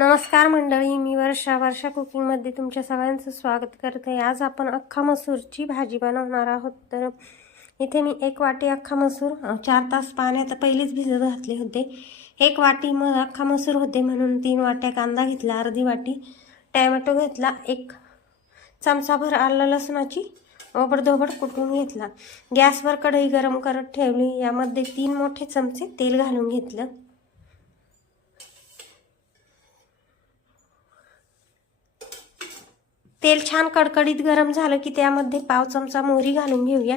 नमस्कार मंडळी मी वर्षा. वर्षा कुकिंगमध्ये तुमच्या सगळ्यांचं स्वागत करते. आज आपण अख्खा मसूरची भाजी बनवणार आहोत. तर इथे मी एक वाटी अख्खा मसूर चार तास पाण्यात पहिलेच भिजत घातले होते. एक वाटी मग अख्खा मसूर होते म्हणून तीन वाट्या कांदा घेतला अर्धी वाटी टॅमॅटो घेतला एक चमचाभर आलं लसणाची ओबडधोबड कुटून घेतला. गॅसवर कढई गरम करत ठेवली. यामध्ये तीन मोठे चमचे तेल घालून घेतलं. तेल छान कडकडीत गरम झालं की त्यामध्ये पाव चमचा मोहरी घालून घेऊया.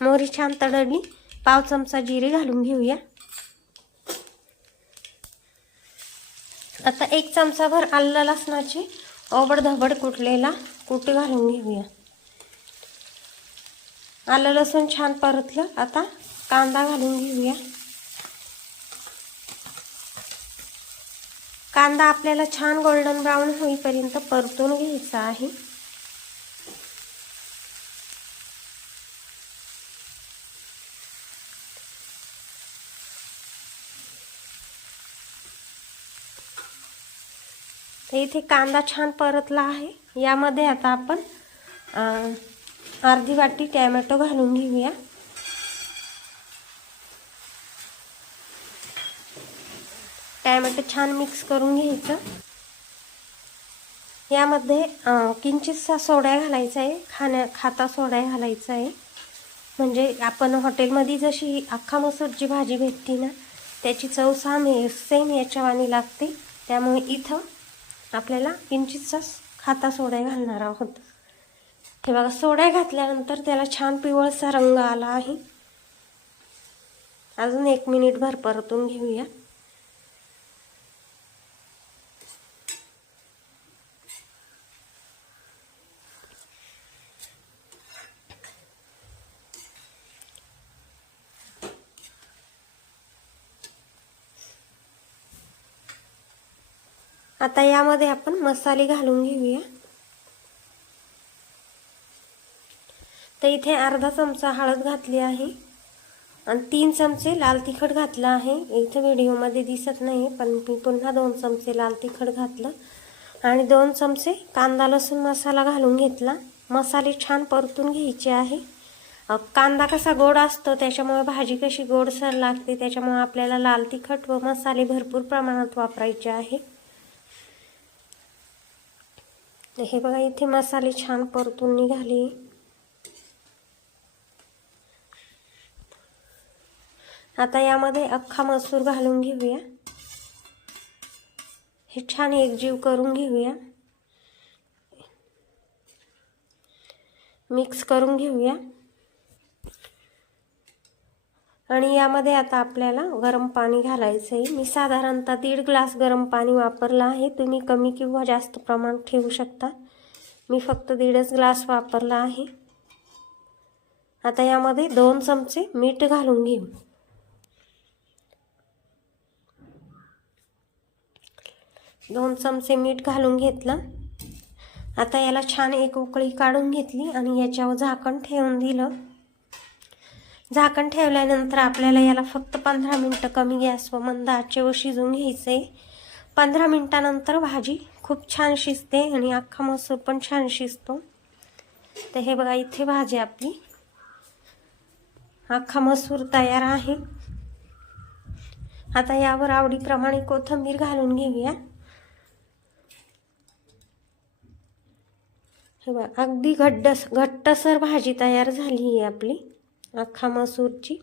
मोहरी छान तडडली पाव चमचा जिरे घालून घेऊया. आता एक चमचाभर आलं लसणाची ओबड धबड कुटलेला कुट घालून घेऊया. आलं लसूण छान परतलं आता कांदा घालून घेऊया. कांदा आपल्याला छान गोल्डन ब्राऊन होईपर्यंत परतून घ्यायचा आहे. तर इथे कांदा छान परतला आहे. यामध्ये आता आपण अर्धी वाटी टॅमॅटो घालून घेऊया. टॅमॅटो छान मिक्स करून घ्यायचं. यामध्ये किंचितसा सोडा घालायचा आहे. खाण्या खाता सोडा घालायचा आहे. म्हणजे आपण हॉटेलमध्ये जशी अख्खा मसूरची भाजी भेटते ना त्याची चव साम सेम याच्यावानी लागते. त्यामुळे इथं आपल्याला किंचितसा खाता सोडा घालणार आहोत. हे बघा सोडा घातल्यानंतर त्याला छान पिवळसा रंग आला आहे. अजून एक मिनिटभर परतून घेऊया. आता यामध्ये आपण मसाले घालून घेऊया. तर इथे अर्धा चमचा हळद घातली आहे आणि तीन चमचे लाल तिखट घातलं आहे. इथे व्हिडिओमध्ये दिसत नाही पण मी पुन्हा दोन चमचे लाल तिखट घातलं आणि दोन चमचे कांदा लसूण मसाला घालून घेतला. मसाले छान परतून घ्यायचे आहे. कांदा कसा गोड असतो त्याच्यामुळे भाजी कशी गोडसर लागते त्याच्यामुळे आपल्याला लाल तिखट व मसाले भरपूर प्रमाणात वापरायचे आहे. हे बघा इथे मसाले छान परतून निघाले. आता यामध्ये अख्खा मसूर घालून घेऊया. हे छान एकजीव करून घेऊया. मिक्स करून घेऊया. आणि यामध्ये आता आपल्याला गरम पाणी घालायचं आहे मी साधारणतः दीड ग्लास गरम पाणी वापरलं आहे. तुम्ही कमी किंवा जास्त प्रमाण ठेवू शकता. मी फक्त दीडच ग्लास वापरला आहे. आता यामध्ये दोन चमचे मीठ घालून घेऊ. दोन चमचे मीठ घालून घेतलं. आता याला छान एक उकळी काढून घेतली आणि याच्यावर झाकण ठेवून दिलं. झाकण ठेवल्यानंतर आपल्याला याला फक्त पंधरा मिनटं कमी गॅस व मंद आचेवर शिजून घ्यायचं आहे पंधरा मिनटानंतर भाजी खूप छान शिजते आणि अख्खा मसूर पण छान शिजतो. तर हे बघा इथे भाजी आपली. अख्खा मसूर तयार आहे. आता यावर आवडीप्रमाणे कोथिंबीर घालून घेऊया. हे बघा अगदी घड्ड घट्टसर भाजी तयार झाली आहे आपली. अख्खा मसूरची.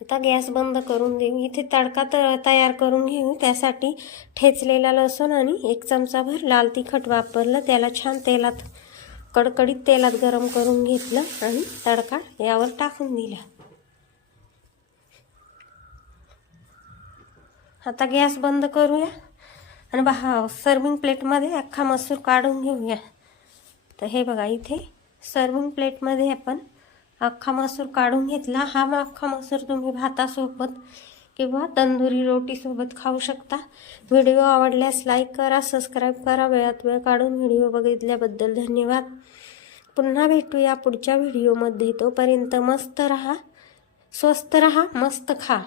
आता गॅस बंद करून देऊ. इथे तडका त तयार करून घेऊ. त्यासाठी ठेचलेला लसूण आणि एक चमचाभर लाल तिखट वापरलं. त्याला छान तेलात कडकडीत तेलात गरम करून घेतलं आणि तडका यावर टाकून दिला. आता गॅस बंद करूया आणि बहा सर्विंग प्लेटमध्ये अख्खा मसूर काढून घेऊया. तर हे बघा इथे सर्विंग प्लेटमध्ये आपण अख्खा मसूर काढून घेतला. हा मग अख्खा मसूर तुम्ही भातासोबत किंवा तंदुरी रोटीसोबत खाऊ शकता. व्हिडिओ आवडल्यास लाईक करा सबस्क्राईब करा. वेळात वेळ काढून व्हिडिओ बघितल्याबद्दल धन्यवाद. पुन्हा भेटूया पुढच्या व्हिडिओमध्ये. तोपर्यंत मस्त रहा स्वस्त रहा मस्त खा.